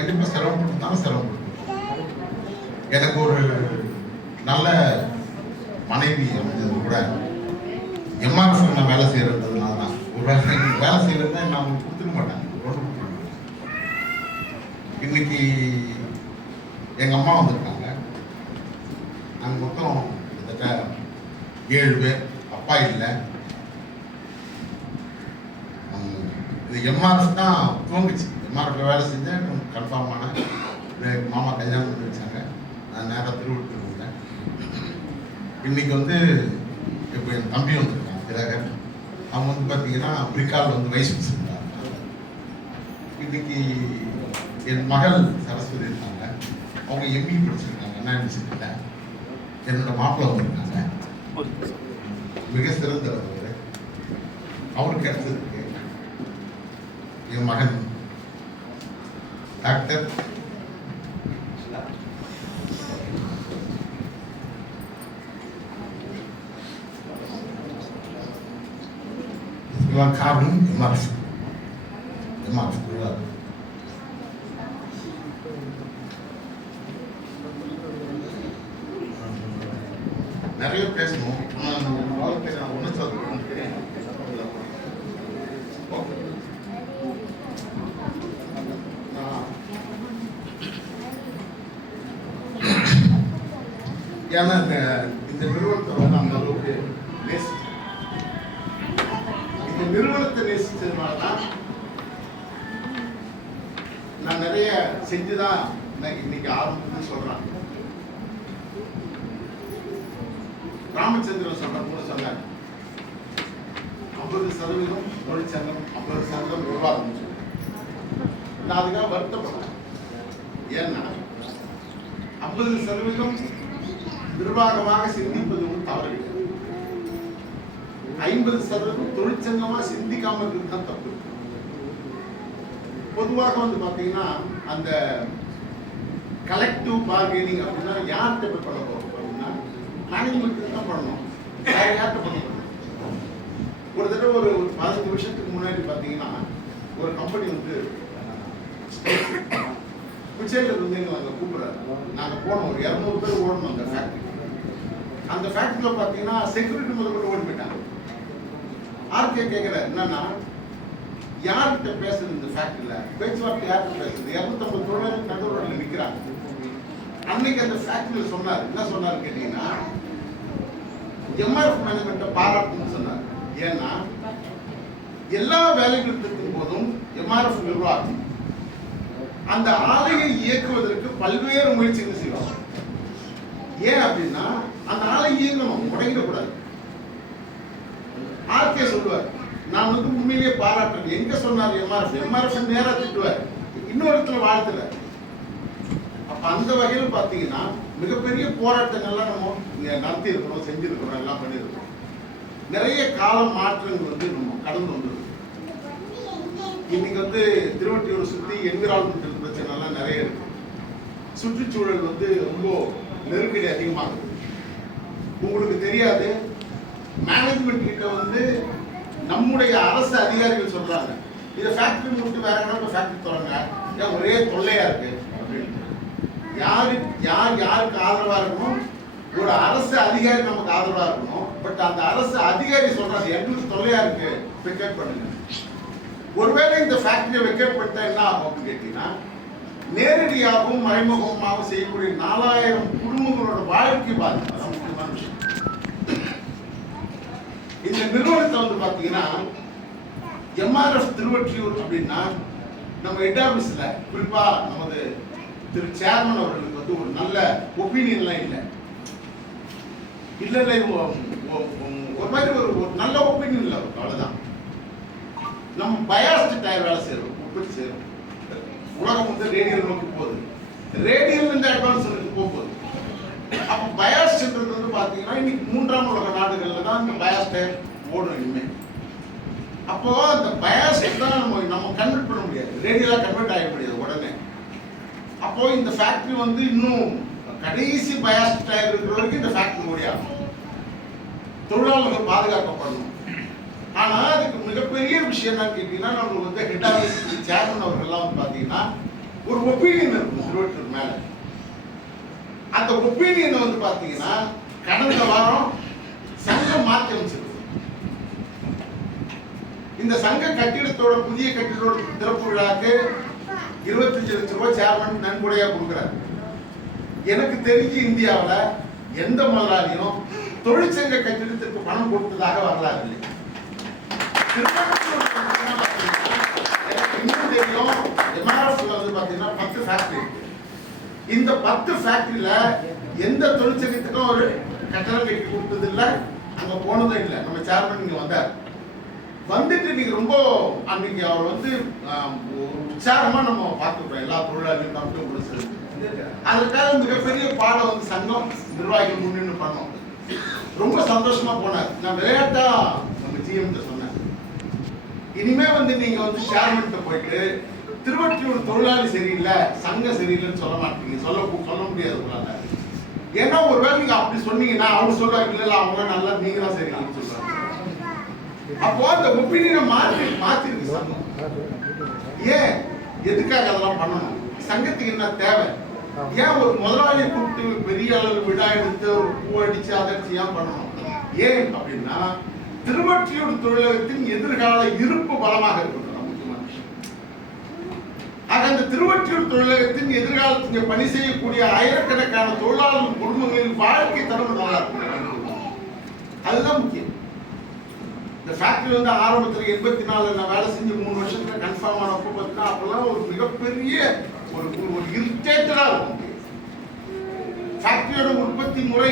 கண்டிப்பாக சிரமப்பட்டு சிரமப்பட்டு. எனக்கு ஒரு நல்ல மனைவி அமைஞ்சது கூட எம்ஆர்எஃப் நான் வேலை செய்யறதுனால தான். ஒரு வேலை செய்யறதுனா நான் அவங்க கொடுத்துக்க மாட்டாங்க, ரோடு கொடுத்துருக்க மாட்டாங்க. இன்னைக்கு எங்கள் அம்மா வந்திருக்காங்க. நாங்கள் மொத்தம் கிட்டத்தட்ட 7 பேர். அப்பா இல்லை. இது எம்ஆர்எஃப் தான் தூங்குச்சு. எம்ஆர்எஃப்ல வேலை செஞ்சேன், கன்ஃபார்மான மாமா கல்யாணம் பண்ணி வச்சாங்க. நான் நேராக திருவள்ளூர் வந்தேன். இன்னைக்கு வந்து இப்போ என் தம்பி வந்துருக்காங்க திலகர். அவங்க வந்து பார்த்தீங்கன்னா பிரிக்கால் வந்து வைஸ் பிரசிடென்ட். இன்னைக்கு என் மகள் சரஸ்வதி இருக்காங்க. அவங்க எம்இ படிச்சிருக்காங்க என்ன யூனிவர்சிட்டியில். என்னோட மாப்பிள்ளை வந்திருக்காங்க, மிக சிறந்தவர் அவர். அவருக்கு கிடைச்சதுக்கு என் மகன் டாக்டர் காரணம் எம்ஆர்எஃப். நிறைய பேசணும். வாழ்க்கை நான் ஒன்று சொல்றேன். ஏன்னா இந்த நிறுவனத்தை வந்து அந்த அளவுக்கு நேசிச்சேன். இந்த நிறுவனத்தை நேசிச்சதுனால தான் நான் நிறைய செஞ்சுதான் இன்னைக்கு ஆரம்பிச்சுன்னு சொல்றேன். ராமச்சந்திரன் சொன்ன கூட சொன்னார், 50% தொழிற்சங்கம், 50% நிர்வாகம். நான் அதுக்காக வருத்தப்படுறேன். ஏன்னா 50% நிர்வாகமாக சிந்திப்பது ஒன்று தவறு. 50% தொழிற்சங்கமாக சிந்திக்காம இருக்கிறது தான் தப்பு. பொதுவாக வந்து பார்த்தீங்கன்னா அந்த கலெக்டிவ் பார்கெனிங் அப்படின்னா யார்கிட்ட போய் பண்ண போறோம் அப்படின்னா மேனேஜ்மெண்ட் தான் பண்ணணும். வேற யார்கிட்ட பண்ண போறோம்? ஒரு தடவை ஒரு 15 வருஷத்துக்கு முன்னாடி பார்த்தீங்கன்னா ஒரு கம்பெனி வந்து குச்சேரியில் இருந்து எங்களை அங்கே கூப்பிடுறாரு. நாங்கள் போனோம், ஒரு 200 பேர் ஓடணும் அந்த ஃபேக்ட்ரி. அந்த ஃபேக்ட்ரியில் பார்த்தீங்கன்னா செக்யூரிட்டி முதல்ல ஓடி போயிட்டாங்க. ஆர்கே கேட்குறாரு, என்னன்னா யார்கிட்ட பேசுறது இந்த ஃபேக்ட்ரியில், பேச்சுவார்த்தை யார்கிட்ட பேசுறது? 250 தொழிலாளர்கள் நடுவரில் நிற்கிறாங்க. அன்னைக்கு அந்த ஃபேக்ட்ரியில் சொன்னார், என்ன சொன்னார் கேட்டீங்கன்னா, எம்ஆர்எஃப் மேனேஜ்மெண்ட்டை பாராட்டணும்னு சொன்னார். ஏன்னா எல்லா வேலைகள் இருக்கும் போதும் எம்ஆர்எஃப் நிர்வாகம் அந்த ஆலையை இயக்குவதற்கு பல்வேறு முயற்சிகள் செய்வாங்க. ஏன் அப்படின்னா அந்த ஆலை இயக்கணும், முடங்கிடக்கூடாது. ஆர்கே சொல்லுவார், நான் வந்து உண்மையிலேயே பாராட்டுறேன். எங்க சொன்னார் எம்ஆர்எஃப் நேரா திட்டுவார், இன்னொரு இடத்துல வாழ்த்துல. அப்ப அந்த வகையில் பார்த்தீங்கன்னா மிகப்பெரிய போராட்டங்கள்லாம் நம்ம நடத்தி இருக்கிறோம், செஞ்சிருக்கிறோம், எல்லாம் பண்ணியிருக்கிறோம். நிறைய கால மாற்றங்கள் வந்து நம்ம கடந்து வந்திருக்கோம். இன்னைக்கு வந்து திருவொற்றியூரை சுற்றி என்விரான்மெண்டல் பிரச்சனைலாம் நிறைய இருக்கு. சுற்றுச்சூழல் வந்து ரொம்ப நெருக்கடி அதிகமாகுது. உங்களுக்கு தெரியாது, மேனேஜ்மெண்ட் கிட்ட வந்து நம்முடைய அரசு அதிகாரிகள் சொல்றாங்க, இதை ஃபேக்டரி முடிச்சு வேற எங்கன்னா ஃபேக்டரி தொடங்க, ஏன் ஒரே தொல்லையா இருக்கு அப்படின்னு. யாருக்கு ஆதரவா இருக்கணும்? ஒரு அரசு அதிகாரி நமக்கு ஆதரவா இருக்கணும். பட் அந்த அரசு அதிகாரி சொல்றாங்க, எங்களுக்கு தொல்லையா இருக்கு, வெக்கேட் பண்ணுங்க. ஒருவேளை இந்த ஃபேக்டரியை வெக்கேட் பண்ணிட்டா என்ன ஆகும் அப்படின்னு கேட்டீங்கன்னா, நேரடியாகவும் மறைமுகமாகவும் செய்யக்கூடிய 4000 குடும்பங்களோட வாழ்க்கை பாதிக்கும். அதான் முக்கியமான விஷயம். இந்த நிறுவனத்தை வந்து பாத்தீங்கன்னா எம்ஆர்எஃப் திருவொற்றியூர் அப்படின்னா நம்ம ஹெட் ஆபீஸ்ல குறிப்பா நமது திரு சேர்மன் அவர்களுக்கு வந்து ஒரு நல்ல ஒப்பீனியன்லாம் இல்லை. ஒரு மாதிரி ஒரு நல்ல ஒப்பீனியன் இல்லை, அவ்வளவுதான். நம்ம பயாஸ்ட் டயர் வேலை செய்யறோம், உற்பத்தி செய்யறோம். உலகம் வந்து ரேடியல் நோக்கி போகுது, ரேடியல் இருந்து அட்வான்ஸ் போகுது. அப்போ பயாஸ்ட்ன்றது வந்து பாத்தீங்கன்னா இன்னைக்கு 3ஆம் உலக நாடுகள்ல தான் இந்த பயாஸ் டயர் ஓடும் இனிமே. அப்போ அந்த பயாஸ் தான் நம்ம கன்வெர்ட் பண்ண முடியாது, ரேடியலா கன்வெர்ட் ஆக முடியாது உடனே. அப்போ இந்த ஃபேக்டரி வந்து இன்னும் கடைசி பயாஸ் டயர் இருக்கிற வரைக்கும் இந்த ஃபேக்டரி ஓடியாகும். தொழிலாளர்கள் பாதுகாக்கப்படணும். ஆனா அதுக்கு மிகப்பெரிய விஷயம் என்ன கேட்டீங்கன்னா, நம்ம வந்து ஹெட் ஆஃபீஸ் சேர்மன் அவர்கள்லாம் வந்து பாத்தீங்கன்னா ஒரு ஒப்பீனியன் இருக்கும் திருவள்ளூர் மேல. அந்த ஒப்பீனியனை வந்து பாத்தீங்கன்னா கடந்த வாரம் சங்கம் மாற்றி அமைச்சிருக்கு. இந்த சங்க கட்டிடத்தோட புதிய கட்டிடத்தோட திறப்பு விழாக்கு 25 லட்சம் ரூபாய் சேர்மன் நன்கொடையா கொடுக்குறாரு. எனக்கு தெரிஞ்சு இந்தியாவில் எந்த முதலாளியும் தொழிற்சங்க கட்டிடத்திற்கு பணம் கொடுத்ததாக வரலாறு இல்லை. இன்னும் தெரியும், எம்ஆர்எஃப்ல வந்து பாத்தீங்கன்னா 10 ஃபேக்டரி இருக்கு. இந்த 10 ஃபேக்டரியில எந்த தொழிற்சங்கத்துக்கும் ஒரு கட்டணம் கட்டி கொடுத்தது இல்லை, அங்க போனதும் இல்லை. நம்ம சேர்மன் இங்க வந்தார். வந்துட்டு நீங்க ரொம்ப அன்னைக்கு அவர் வந்து உற்சாகமா நம்ம பார்த்துக்கிறோம். எல்லா தொழிலாளியும் கம்பெனி கூட சேர்ந்து அதுக்காக மிகப்பெரிய பாடம் வந்து சங்கம் நிர்வாகிகள் முன்னின்று பண்ணோம். ரொம்ப சந்தோஷமா போனார். நான் விளையாட்டா நம்ம ஜிஎம் சொன்னேன், இனிமே வந்து நீங்க வந்து சேர்மன் போயிட்டு திருவொற்றியூர் தொழிலாளி சரியில்லை, சங்கம் சரியில்லைன்னு சொல்ல மாட்டீங்க. சொல்ல முடியாது உங்களால. ஏன்னா ஒருவேளை நீங்க அப்படி சொன்னீங்கன்னா அவங்க சொல்லுவாங்க, இல்ல அவங்க நல்லா நீங்க தான் சரியில்லைன்னு சொல்றாங்க. அப்போ அந்த ஒப்பீனியனை மாத்திருக்கு சங்கம். ஏன் எதுக்காக அதெல்லாம் பண்ணணும்? சங்கத்துக்கு என்ன தேவை? ஏன் ஒரு முதலாளியை கூப்பிட்டு பெரிய அளவு விழா எடுத்து ஒரு பூ அடிச்சு அதற்கு ஏன் பண்ணணும்? ஏன் அப்படின்னா திருவொற்றியூர் தொழிலகத்தின் எதிர்கால இருப்பு பலமாக இருக்கணும். முக்கியமான விஷயம். ஆக அந்த திருவொற்றியூர் தொழிலகத்தின் எதிர்காலத்தில் பணி செய்யக்கூடிய ஆயிரக்கணக்கான தொழிலாளர்கள் குடும்பங்களின் வாழ்க்கை தரம் நல்லா இருக்கும். அதுதான் முக்கியம். இந்த ஃபேக்டரி வந்து ஆரம்பத்தில் 84 நான் வேலை செஞ்சு 3 வருஷத்துல கன்ஃபார்ம் ஆனப்போ பார்த்தீங்கன்னா அப்பெல்லாம் ஒரு மிகப்பெரிய ஒரு இரிட்டேட்டடா இருக்கும். ஃபேக்டரியோட உற்பத்தி முறை